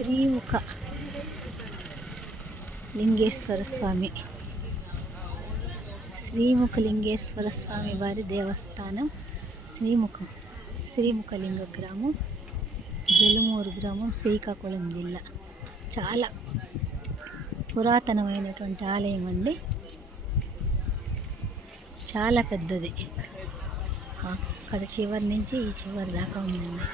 శ్రీముఖ లింగేశ్వర స్వామి, శ్రీముఖ లింగేశ్వర స్వామి వారి దేవస్థానం శ్రీముఖలింగ గ్రామం, జలుమూరు గ్రామం, శ్రీకాకుళం జిల్లా. చాలా పురాతనమైనటువంటి ఆలయం అండి, చాలా పెద్దది. అక్కడ చివరి నుంచి ఈ చివరి దాకా ఉందండి.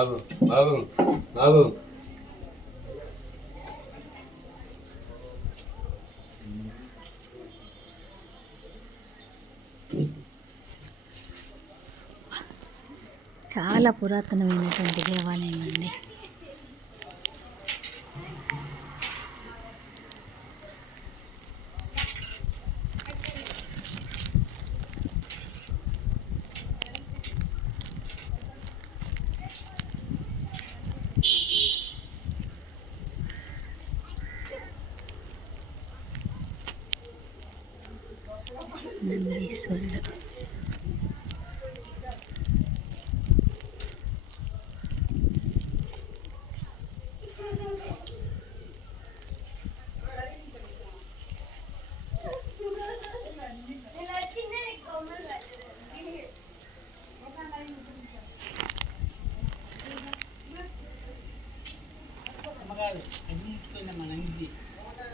బాబు చాలా పురాతనమైనటువంటి దేవాలయం అండి. నందీశ్వరుడు.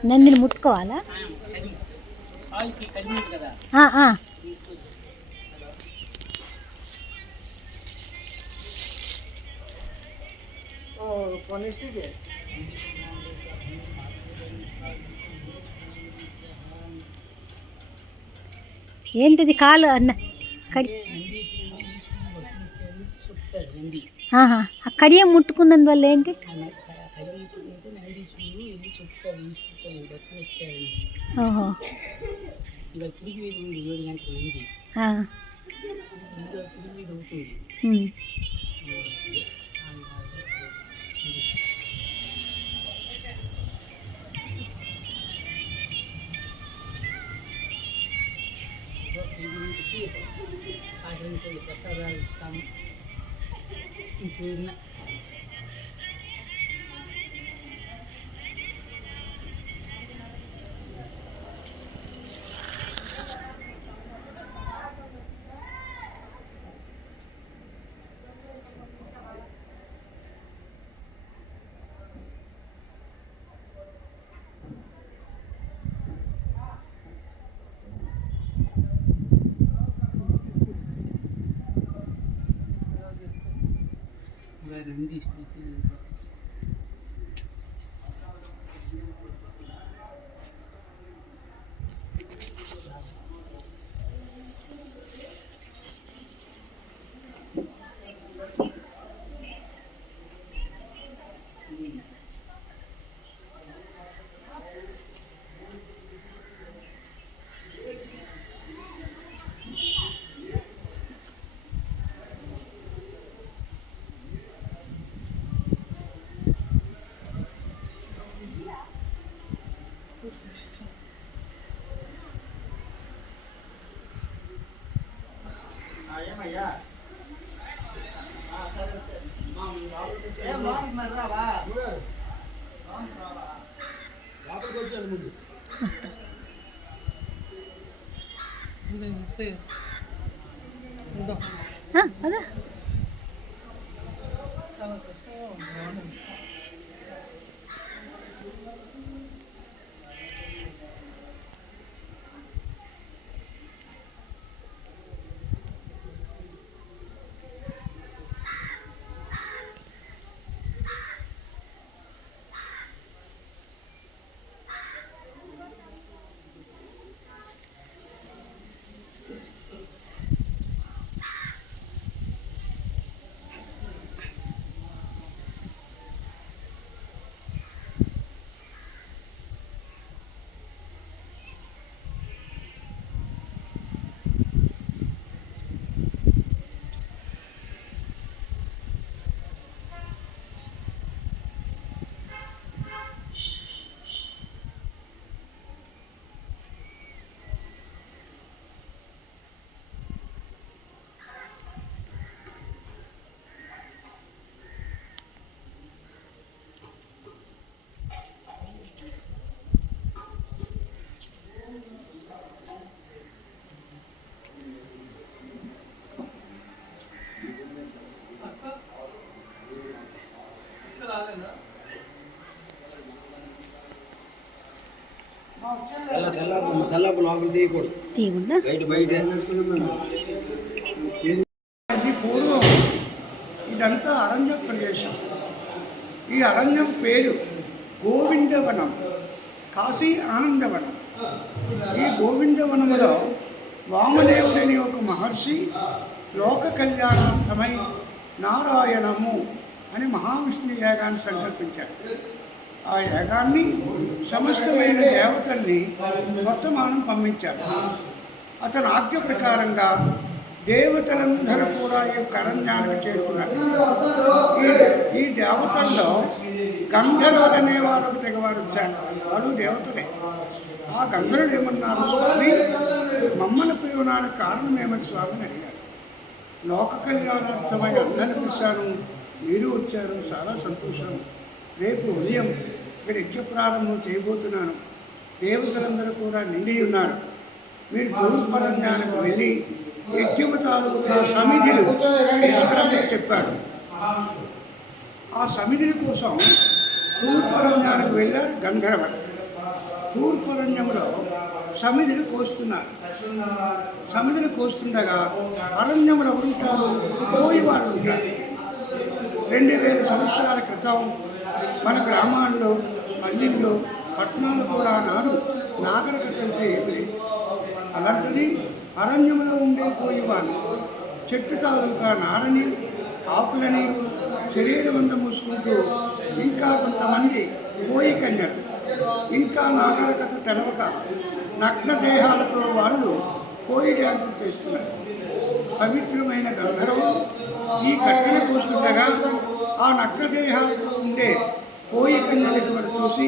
నందిని ముట్టుకోవాలా? ఏంటిది కాలు అన్న కడియం ముట్టుకున్నందువల్ల ఏంటి? ఓహో, సహకరించండి, ప్రసాదాలు ఇస్తాము. ఇప్పుడు నంది వస్తా. అదా తెల్లపు లోపల తీయకూడదు, తీయకుండా బయట ఇది పూర్వం ఇదంతా అరణ్య ప్రదేశం. ఈ అరణ్యం పేరు గోవిందవనం, కాశీ ఆనందవనం. ఈ గోవిందవనములో వామదేవుడని ఒక మహర్షి లోక కళ్యాణార్థమై నారాయణము అని మహావిష్ణు యాగాన్ని సంకల్పించారు. ఆ యాగాన్ని సమస్తమైన దేవతల్ని వర్తమానం పంపించారు. అతని ఆజ్ఞ ప్రకారంగా దేవతలందరూ కూడా ఈ అరణ్యానికి చేరుకున్నారు. ఈ దేవతల్లో గంధర్వులు అనేవారు ఒక తెగవారు వచ్చారు. వాళ్ళు దేవతలే. ఆ గంధర్వులు ఏమన్నారు, స్వామి మమ్మల్ని పిలువడానికి కారణం ఏమని స్వామిని అడిగారు. లోక కళ్యాణార్థమై అందరిని పిలిచాను, మీరు వచ్చారు, చాలా సంతోషం. రేపు ఉదయం ఇక్కడ యజ్ఞ ప్రారంభం చేయబోతున్నాను. దేవతలందరూ కూడా నిండి ఉన్నారు. మీరు తూర్పరంజానికి వెళ్ళి యజ్ఞము తాలూకా సమిధిలు తీసుకురమ్మని చెప్పాడు. ఆ సమిధిల కోసం తూర్పరంజానికి వెళ్ళారు గంధర్వులు. తూర్పరణ్యంలో సమిధిని కోస్తున్నారు. సమిధిని కోస్తుండగా అరణ్యములు ఉంటారు, పోయేవాళ్ళు ఉంటారు. 2000 సంవత్సరాల క్రితం మన గ్రామాల్లో, పల్లెల్లో, పట్టణాల్లో కూడా నాగరికత అంటే ఏమి లేదు. అలాంటిది అరణ్యంలో ఉండే పోయేవాళ్ళు చెట్టు తాలూకా నారని, ఆకులని శరీరం అంతా మూసుకుంటూ, ఇంకా కొంతమంది పోయి కన్యలు ఇంకా నాగరికత తెలవక నగ్న దేహాలతో వాళ్ళు పోయి డ్యాన్సులు చేస్తున్నారు. పవిత్రమైన గంధర్వం ఈ కట్టెలు కూస్తుండగా ఆ నగ్న దేహాలతో ఉండే పోయి కన్యలకు వారు చూసి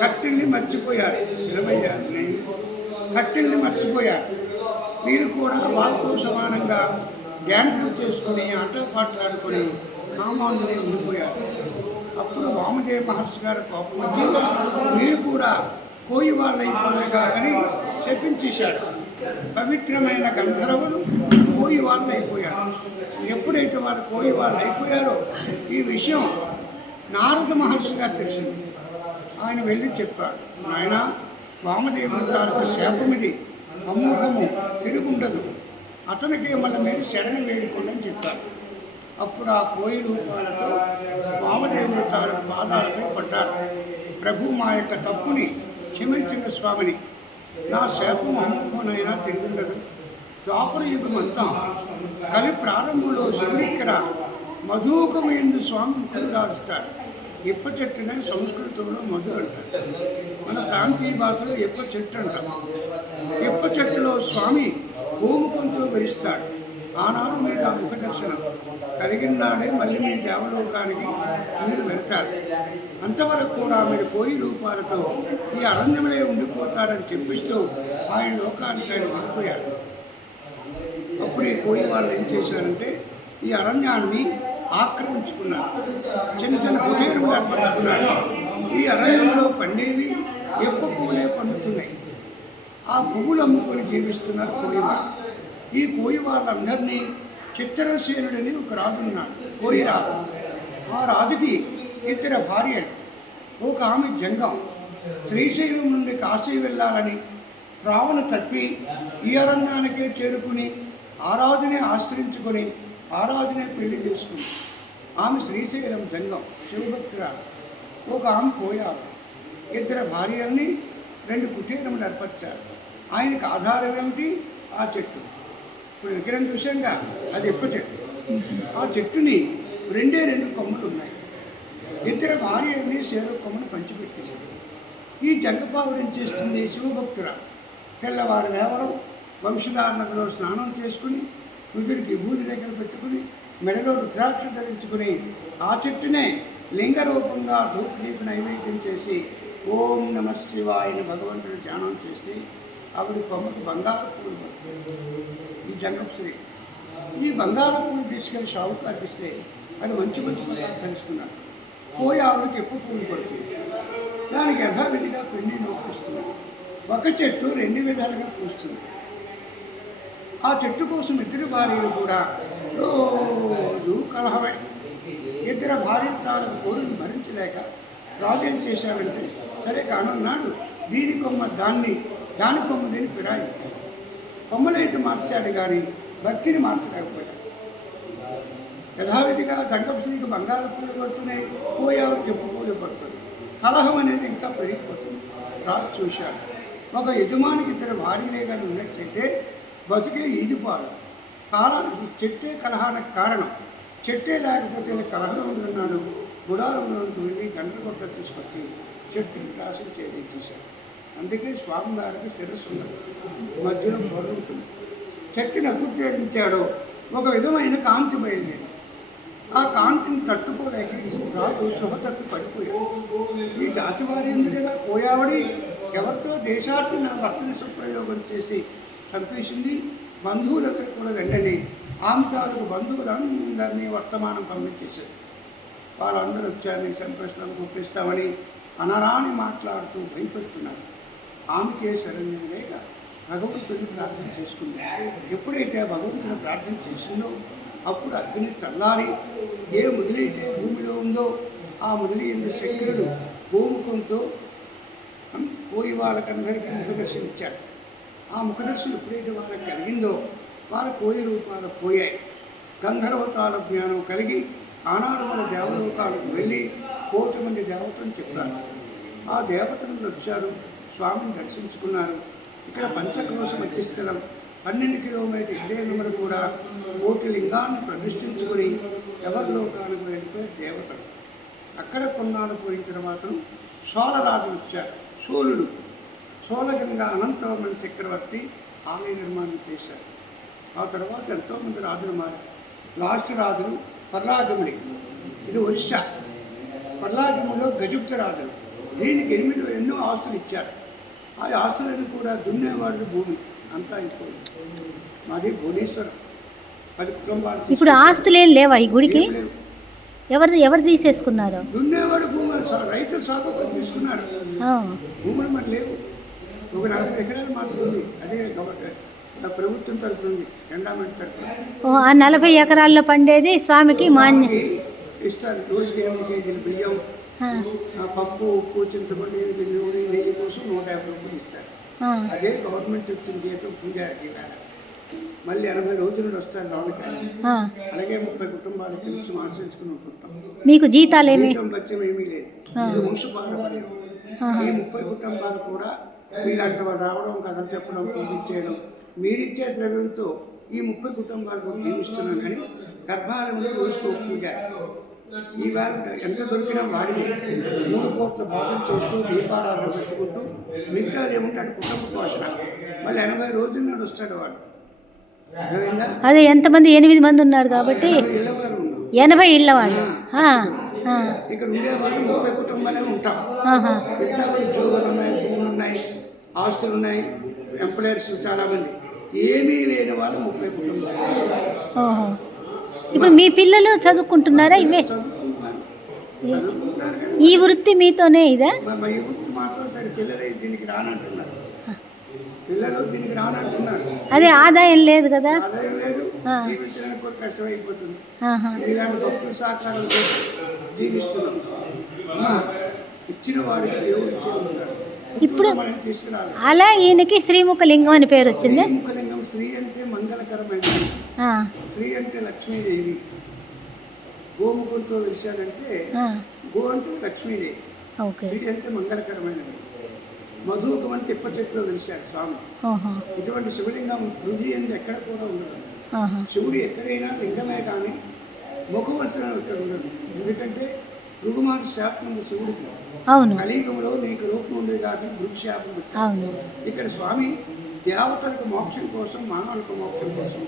కట్టెల్ని మర్చిపోయారు. 26 కట్టెల్ని మర్చిపోయారు. వీరు కూడా వాళ్ళతో సమానంగా డ్యాన్సులు చేసుకుని ఆటపాటలాడుకొని కామాంధులే ఉండిపోయారు. అప్పుడు వామదేవ మహర్షి గారు కోపం వచ్చి, మీరు కూడా కోయి వాళ్ళు అయిపోయాగా అని చెప్పించేశాడు. పవిత్రమైన గంధర్వులు కోయి వాళ్ళు అయిపోయారు. ఎప్పుడైతే వారు కోయి వాళ్ళు అయిపోయారో ఈ విషయం నారద మహర్షిగా తెలిసింది. ఆయన వెళ్ళి చెప్పాడు, ఆయన వామదేవుని తాలూకు శాపం ఇది, అమోఘము తిరుగుండదు, అతనికి మళ్ళీ మీరు శరణి వేడుకోండి అని చెప్పారు. అప్పుడు ఆ కోయి రూపాలతో వామదేవుడు తాలూకు పాదాలపై పడ్డారు. ప్రభు మా యొక్క తప్పుని క్షమించిన స్వామిని, నా శాపం అమోఘనైనా తిరుగుండదు. ద్వాపర యుగం అంతా కలి ప్రారంభంలో శివుడిక్కడ మధుకమైంది స్వామి ముఖందారుస్తాడు. ఇప్ప చెట్టునే సంస్కృతంలో మధు అంటారు. మన ప్రాంతీయ భాషలో ఇప్ప చెట్టు అంటాం. ఇప్ప చెట్టులో స్వామి భూముఖంతో విరిస్తాడు. ఆనాడు మీరు ఆ ముఖ దర్శనం కలిగిన నాడే మళ్ళీ మీ దేవలోకానికి మీరు వెళ్తారు. అంతవరకు కూడా మీరు కోయి రూపాలతో ఈ అరణ్యములే ఉండిపోతారని చెప్పిస్తూ ఆయన లోకానికి ఆయన వెళ్ళిపోయారు. అప్పుడు ఈ కోయి వాళ్ళు ఏం చేశారంటే ఈ అరణ్యాన్ని ఆక్రమించుకున్నారు. చిన్న చిన్న కుటీరములు ఏర్పరచుకున్నారు. ఈ అరణ్యంలో పండేవి ఎప్ప పువ్వులే పండుతున్నాయి. ఆ పువ్వులు అమ్ముకొని జీవిస్తున్నారు కోయివారు. ఈ కోయి వాళ్ళందరినీ చిత్రసేనుడని ఒక రాజున్నాడు, కోయి రాజు. ఆ రాజుకి ఇద్దరు భార్యలు. ఒక ఆమె జంగం. శ్రీశైలం నుండి కాశీ వెళ్ళాలని త్రావణ తప్పి ఈ అరణ్యానికే చేరుకుని ఆరాధనే ఆశ్రయించుకొని ఆరాధనే పెళ్లి చేసుకుంది. ఆమె శ్రీశైలం జంగం, శివభక్తురాలు. ఒక ఆమె పోయారు. ఇద్దరు భార్యల్ని 2 కుటీరములు ఏర్పరిచారు. ఆయనకు ఆధారం ఏమిటి? ఆ చెట్టు. ఇప్పుడు విగ్రహం చూసాంగా, అది ఎప్ప చెట్టు. ఆ చెట్టుని 2 కొమ్మలు ఉన్నాయి. ఇద్దరు భార్యల్ని సేరు కొమ్మను పంచిపెట్టేసింది. ఈ జంగపావుడు ఏం చేస్తుంది? శివభక్తురాలు. తెల్లవారు లేవడం, వంశధారణలో స్నానం చేసుకుని, నుదురికి బూది దగ్గర పెట్టుకుని, మెడలో రుద్రాక్ష ధరించుకుని, ఆ చెట్టునే లింగ రూపంగా ధూపదీప నైవేద్యం చేసి ఓం నమ శివాయని భగవంతుని ధ్యానం చేస్తే ఆవిడ కొమ్మకి బంగారు పూలు పడుతుంది. ఈ జంగపు స్త్రీ ఈ బంగారు పూలు తీసుకెళ్ళి షావుకు అర్పిస్తే అది మంచి మంచి ధరిస్తున్నారు. పోయి ఆవిడకి ఎక్కువ పూలు పడుతుంది. దానికి యథావిధిగా పెళ్లి నొప్పిస్తుంది. ఒక చెట్టు 2 విధాలుగా పూస్తుంది. ఆ చెట్టు కోసం ఇద్దరు భార్యలు కూడా రోజు కలహమే. ఇద్దరు భార్యలు తాలూకు కోరిని భరించలేక రాజు ఏం చేశాడంటే, సరే కానున్నాడు, దీని కొమ్మ దాని కొమ్మ దీన్ని ఫిరాయించాడు. కొమ్మలైతే మార్చాడు కానీ భక్తిని మార్చలేకపోయాడు. యథావిధిగా జంగపశ్రీకి బంగారు పూలు పడుతున్నాయి, పోయావుడికి ఎప్పు పూలు పడుతుంది. కలహం అనేది ఇంకా పెరిగిపోతుంది. రాజు చూశాడు, ఒక యజమానికి ఇద్దరు భార్యలే కానీ ఉన్నట్లయితే బతుకే ఈదిపాడు. చెట్టే కలహానికి కారణం. చెట్టే లేకపోతే కలహం ఉంటున్నాడు. గుడారంలోకి వెళ్ళి గంటకొట్ట తీసుకొచ్చి చెట్టుని రాసి చేశాడు. అందుకే స్వామివారికి శిరస్సు ఉన్నది, మధ్యలో పొర ఉంటుంది. చెట్టుని అభిప్రేమించాడో ఒక విధమైన కాంతి బయలుదేరి ఆ కాంతిని తట్టుకోలేక రాజు శుభ తప్పి పడిపోయాడు. ఈ జాతివారి ఉంది కదా పోయావడి, ఎవరితో దేశాన్ని నా భక్తిని సుప్రయోగం చేసి చంపేసింది. బంధువుల దగ్గర కూడా వెళ్ళని ఆమె తాలూకు బంధువులందరినీ వర్తమానం పంపించేశారు. వాళ్ళందరూ వచ్చారని సంప్రశ్నలు గుప్పిస్తామని అనరాని మాట్లాడుతూ భయపెడుతున్నారు. ఆమెకే శరణ్యం లేక భగవంతుని ప్రార్థన చేసుకుంది. ఎప్పుడైతే భగవంతుని ప్రార్థన చేసిందో అప్పుడు అగ్ని చల్లారి ఏ ముదిలైతే భూమిలో ఉందో ఆ ముదిలి ఎందు శంకరుడు గోముఖంతో పోయి వాళ్ళకందరికీ ముఖదర్శనం ఇచ్చాడు. ఆ ముఖదర్శనం ఎప్పుడైతే వాళ్ళకి కలిగిందో వాళ్ళ కోయి రూపాలు పోయాయి. గంధర్వతాల జ్ఞానం కలిగి ఆనాడు వాళ్ళ దేవలోకాలకు వెళ్ళి 1,000 మంది దేవతలు చెప్పారు. ఆ దేవతలు వచ్చారు, స్వామిని దర్శించుకున్నారు. ఇక్కడ పంచక్రోశ మధ్యస్థలం 12 కిలోమీటర్ విస్తీర్ణములు కూడా 1,000 లింగాన్ని ప్రతిష్ఠించుకొని ఎవరి లోకానికి వెళ్ళిపోయే దేవతలు. అక్కడ కొన్నాళ్ళు పోయిన తర్వాత సోళరాజులు వచ్చారు. సోళుడు సోళగంగా అనంతవర్మన్ చక్రవర్తి ఆలయ నిర్మాణం చేశారు. ఆ తర్వాత ఎంతోమంది రాజులు మారారు. లాస్ట్ రాజులు పర్లాగముడి, ఇది ఒరిస్సా. పర్లాగములో గజుప్త రాజులు. దీనికి 8 ఎన్నో ఆస్తులు ఇచ్చారు. ఆ ఆస్తులను కూడా దున్నేవాడు భూమి అంతా అయిపోయింది. మాది భువనేశ్వరం, 10 కుటుంబాలు. ఇప్పుడు ఆస్తులు ఏం లేవా ఈ గుడికి? ఎవరు తీసేసుకున్నారు? దున్నేవాడు భూమి రైతులు సాగుగా తీసుకున్నారు. భూములు మరి లేవు. ఒక 40 ఎకరాలు మాత్రం ఉంది. అదే ప్రభుత్వం తరఫున ఉంది, ఎండామెంట్ తరఫున. ఆ 40 ఎకరాల్లో పండేది స్వామికి మాన్యం ఇస్తారు. రోజుకి 8 కేజీలు బియ్యం, పప్పు, ఉప్పు, చింతపండు, నూనె, నెయ్యి కోసం 150 రూపాయలు ఇస్తారు. అదే గవర్నమెంట్ ఇచ్చిన జీతం పూజారికి. మళ్ళీ 80 రోజులు వస్తారు లోనికి. అలాగే 30 కుటుంబాలకి నుంచి ఆశ్రయించుకుని ఉంటుంటాం. మీకు జీతాలు ఏమి? జీతం బత్యం ఏమీ లేదు. ఇది వంశపారంపర్యం. ఈ 30 కుటుంబాలు కూడా మీలాంటి వాళ్ళు రావడం, కథలు చెప్పడం, పూజించేయడం, మీరిచ్చే ద్రవ్యంతో ఈ 30 కుటుంబాలు కూడా జీవిస్తున్నాం. కానీ గర్భాలయంలో రోజుకు పూజ. ఈవేళ ఎంత దొరికినా వాడిని 3 కోట్ల భాగం చేస్తూ దీపారాధన పెట్టుకుంటూ మిగతాది ఏముంటాడు కుటుంబ పోషణ. మళ్ళీ 80 రోజులు నాడు వస్తాడు వాడు. అదే ఎంతమంది? 8 మంది ఉన్నారు కాబట్టి 80 ఇళ్ళ వాళ్ళు. ఇక్కడ ఉండేవాళ్ళు 30 కుటుంబాలే ఉంటాం. ఉద్యోగాలు ఉన్నాయి, భూములు ఉన్నాయి, ఆస్తులు ఉన్నాయి, ఎంప్లాయర్స్ చాలామంది. ఏమీ లేని వాళ్ళు 30 కుటుంబాలు. ఇప్పుడు మీ పిల్లలు చదువుకుంటున్నారా ఇవే? చదువుకుంటున్నారు కానీ ఈ వృత్తి మీతోనే ఇదా? మా ఈ వృత్తి మాత్రం సరే పిల్లలు దీనికి రానంటున్నారు. పిల్లలు దీనికి రానంటున్నారు. అదే ఆదాయం లేదు కదా. ఆదాయం లేదు, ఆ. జీవించడానికి కూడా కష్టమైపోతుంది. ఆహా. ఇలాంటి భక్తుల సహకారంతో జీవిస్తున్నాం. అమ్మా, ఇచ్చిన వాడికి దేవుడు ఇచ్చే ఉంటాడు. ఇప్పుడు మనం తీసుకురాలి. అలా ఈయనకి శ్రీముఖలింగం అని పేరు వచ్చింది. శ్రీముఖలింగం, శ్రీ అంటే మంగళకరమైనది, ఆ, శ్రీ అంటే లక్ష్మీదేవి. గోముఖంతో వెలిశాడంటే ఆ, గో అంటే లక్ష్మీదేవి, ఓకే. శ్రీ అంటే మంగళకరమైనది. మధుకం అంటే ఇప్ప చెట్టులో వెలిశాడు స్వామి. ఓహో. ఇటువంటి శివలింగం హృదయం అంటే ఎక్కడ కూడా ఉండదు. ఆహా. శివుడు ఎక్కడైనా లింగమే కానీ ముఖవర్షణం ఇక్కడ ఉండదు. ఎందుకంటే ఋగుమాన శాపం ఉంది శివుడికి. అవును కలియుగంలో నీకు రూపం ఉండేది కాదు వృక్షాపం. అవును. ఇక్కడ స్వామి దేవతలకు మోక్షం కోసం, మానవులకు మోక్షం కోసం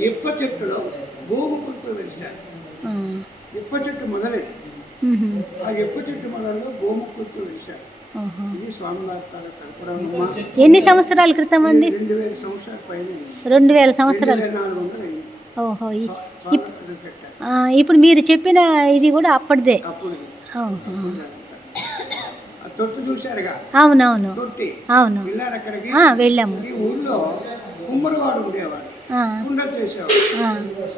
ఇప్ప చెట్టులో గోముఖంతో వెలిశాడు. ఆ. ఇప్ప చెట్టు మొదలై మ్హూ. ఆ ఇప్ప చెట్టు మొదల్లో గోముఖంతో వెలిశాడు. ఓహో. ఇది స్వామివారి తాల తలపురమ్మ. ఎన్ని సంవత్సరాల క్రితం అండి? 2000 సంవత్సరాల పైన 2000 సంవత్సరాలు. 2400 అయింది. ఓహో. స్వామి పెట్టారు. ఇప్పుడు మీరు చెప్పిన ఇది కూడా అప్పటిదే. అప్పుడు ఓహో. ఆ తొట్టి చూశారుగా, అవునవును. తొట్టి అవును. వెళ్ళారు అక్కడికి. వెళ్ళాము. ఈ ఊళ్ళో కుమ్మరివాడు ఉండేవాడు, ఆ, కుండ చేసేవాడు. ఆ,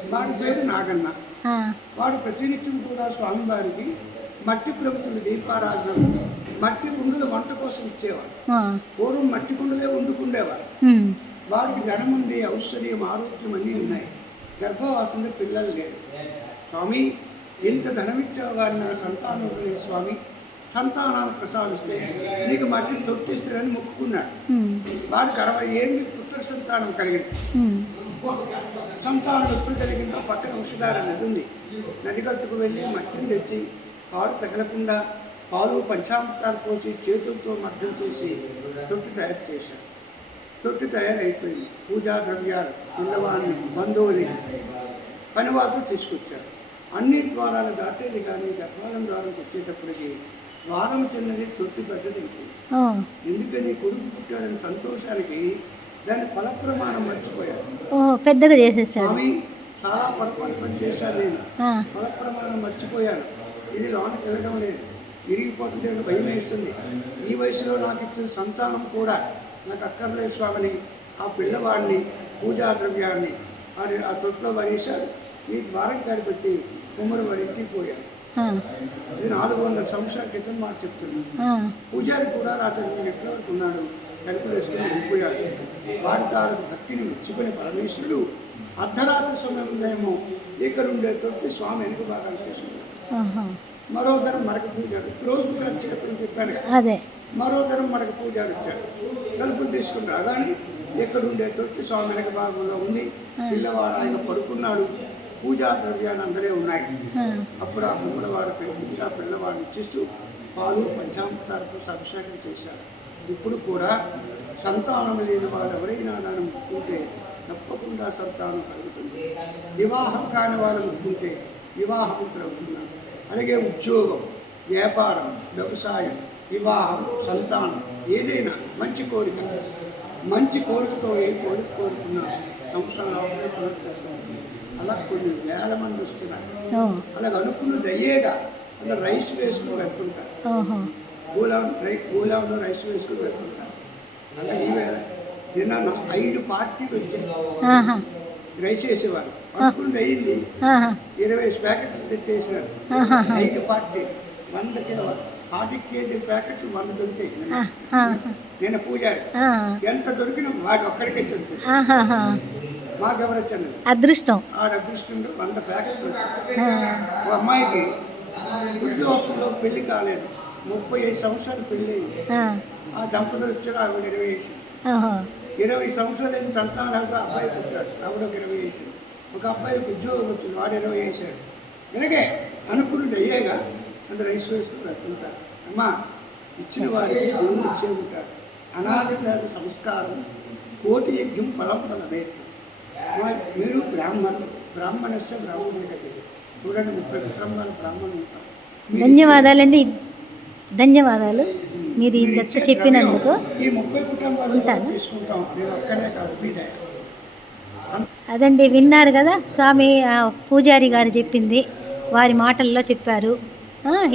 వాడి పేరు నాగన్న. ఆ, వాడు ప్రతినిత్యం కూడా స్వామివారికి మట్టి ప్రభుత్వం దీపారాధన, మట్టి కుండలు వంట కోసం ఇచ్చేవాడు. ఆ, పూర్వం మట్టి కుండలే వండుకుండేవాడు. మ్, వాడికి ధనం ఉంది, ఐశ్వర్యం, ఆరోగ్యం అన్నీ ఉన్నాయి. గర్భవాసంలో పిల్లలు లేరు. స్వామి ఎంత ధనమిచ్చావు కానీ నా సంతానం లేదు స్వామి, సంతానాన్ని ప్రసాదిస్తే నీకు మట్టి తొట్టిస్తారని మొక్కుకున్నాడు. మ్, వాడికి 60 ఏళ్ళు పుత్ర సంతానం కలిగింది. మ్, సంతానం ఎప్పుడు కలిగిందో పక్కన ఉషధార నది ఉంది. నది గట్టుకు వెళ్ళి మట్టిని తెచ్చి పాలు తగలకుండా పాలు పంచామృతాలు పోసి చేతులతో మర్దం చేసి తొట్టి తయారు చేశారు. తొట్టి తయారైపోయింది. పూజా ద్రవ్యాలు, పిల్లవాడిని, బంధువుని, పనివాళ్ళు తీసుకొచ్చారు. అన్ని ద్వారాలు దాటేది కానీ గర్భాలం ద్వారానికి వచ్చేటప్పటికి ద్వారం చిన్నది, తొట్టి పెద్దదైపోయింది. ఓ, ఎందుకని కొడుకు పుట్టాడని సంతోషానికి దాని ఫల ప్రమాణం మర్చిపోయాడు. ఓ, పెద్దగా చేసేసాడు. స్వామి చాలా పొరపాటు పని చేశాను నేను, ఆ, ఫల ప్రమాణం మర్చిపోయాను. ఇది లోనకి వెళ్ళడం లేదు, విరిగిపోతుంది అని భయం వేస్తుంది. ఈ వయసులో నాకు ఇచ్చిన సంతానం కూడా నాకు అక్కర్లేదు స్వామిని. ఆ పిల్లవాడిని, పూజా ద్రవ్యాన్ని ఆ తొట్లో పడేశాడు. ఈ ద్వారం కాడిపెట్టి కుమ్మరి వాడి ఇంటికి పోయాడు. ఆ, ఇది 400 సంవత్సరాల క్రితం మాట చెప్తున్నాను. ఆ, పూజారి కూడా రాత్రి 2 గంటల వరకు ఉన్నాడు. కడుపులు వేసుకుని వెళ్ళిపోయాడు. వాడి తాలూకు భక్తిని మెచ్చుకునే పరమేశ్వరుడు అర్ధరాత్రి సమయంలో ఇక్కడుండే తొట్టి స్వామి వెనుక భాగాలు చేసుకున్నాడు. ఆహా. మరో ధరం మరొక పూజారు, రోజు ప్రత్యేకతను చెప్పాను కదా. అదే. మరో ధరం మరొక పూజారు వచ్చాడు. తలుపులు తీసుకుని రాగానే ఎక్కడుండే తొట్టి స్వామి వెనక భాగంలో ఉంది. పిల్లవాడు ఆయన పడుకున్నాడు. పూజా ద్రవ్యాలు అందరే ఉన్నాయి. ఆ, అప్పుడు ఆ కుమ్మడివాడు పిలిపించి ఆ పిల్లవాడిని ఇచ్చిస్తూ పాలు పంచామృతాలతో అభిషేకం చేశారు. ఇప్పుడు కూడా సంతానం లేని వాళ్ళు ఎవరైనా దాన్ని ముక్కుంటే తప్పకుండా సంతానం కలుగుతుంది. వివాహం కాని వాళ్ళు ముక్కుంటే వివాహం కలుగుతున్నారు. అలాగే ఉద్యోగం, వ్యాపారం, వ్యవసాయం, వివాహం, సంతానం, ఏదైనా మంచి కోరిక, మంచి కోరికతో ఏ కోరిక కోరుకున్నా సంవత్సరాలు పునర్చేస్తుంది. అలా కొన్ని వేల మంది వస్తున్నారు. ఓ, అలాగ అనుకున్నది అయ్యేగా అలా రైస్ వేసుకుని పెడుతుంటారు. ఓహో. గోలాంలో రైస్ వేసుకుని పెడుతుంటారు. అలా నిన్న 5 పార్టీలు వచ్చాయి. ఆహా. రైస్ వేసేవారు. అనుకున్నది అయ్యింది. ఆహా. 20 ప్యాకెట్లు తెచ్చేసారు. ఆహాహా. 5 పార్టీ 100 50 కేజీ ప్యాకెట్లు 100 దొరికాయి. ఆహా. నేను పూజారి ఆ, ఎంత దొరికినా వాటి ఒక్కడికే చెందుతుంది. ఆహాహా. మాకెవరు వచ్చాను అదృష్టం. ఆడ అదృష్టంలో 100 ప్యాకెట్లు వచ్చాయి. ఆ, ఒక అమ్మాయికి ఉద్యోగంలో పెళ్లి కాలేదు. 35 సంవత్సరాలు పెళ్ళి అయింది. ఆ, ఆ దంపతులు వచ్చారు. ఆవిడ 20 వేసింది. ఓహో. 20 సంవత్సరాలు అయిన సంతానాలకు అబ్బాయి పుట్టాడు. ఆవిడ ఒక 20 వేసింది. ఒక అబ్బాయికి ఉద్యోగం వచ్చింది. వాడు 20 వేసాడు. ఇలాగే అనుకున్నది అయ్యేగా అంత రైస్ వేసుకుని వెళ్తుంటారు. అమ్మా ఇచ్చిన వారికి దేవుడు ఇచ్చే ఉంటాడు. అనాది సంస్కారం కోటి యజ్ఞం ఫలం ఫలమేత్తు. మీరు బ్రాహ్మణస్య బ్రాహ్మణుడికి చూడండి 30 కుటుంబాలు బ్రాహ్మణులు ఉంటారు. ధన్యవాదాలండి, ధన్యవాదాలు మీరు ఇంత చెప్పినందుకు. ఈ 30 కుటుంబాలు ఉంటాను. తీసుకుంటాం. నేను ఒక్కనే కాదు, మీదే. అదండి, విన్నారు కదా స్వామి పూజారి గారు చెప్పింది, వారి మాటల్లో చెప్పారు.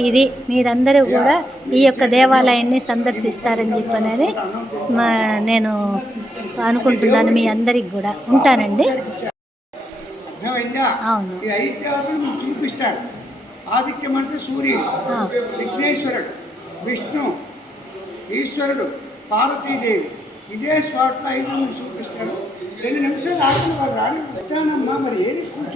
ఇది మీరందరూ కూడా ఈ యొక్క దేవాలయాన్ని సందర్శిస్తారని చెప్పనేది నేను అనుకుంటున్నాను. మీ అందరికి కూడా ఉంటానండి. అర్థమైందా? అవును. ఈ 5 దేవతలు మీకు చూపిస్తాడు. ఆదిత్యం అంటే సూర్యుడు, విఘ్నేశ్వరుడు, విష్ణు, ఈశ్వరుడు, పార్వతీదేవి. ఇదే స్పాట్లో 5 మీకు చూపిస్తాడు. 2 నిమిషాలు ఆగిన వాడు రాని వచ్చానమ్మా, మరి ఏది కూర్చో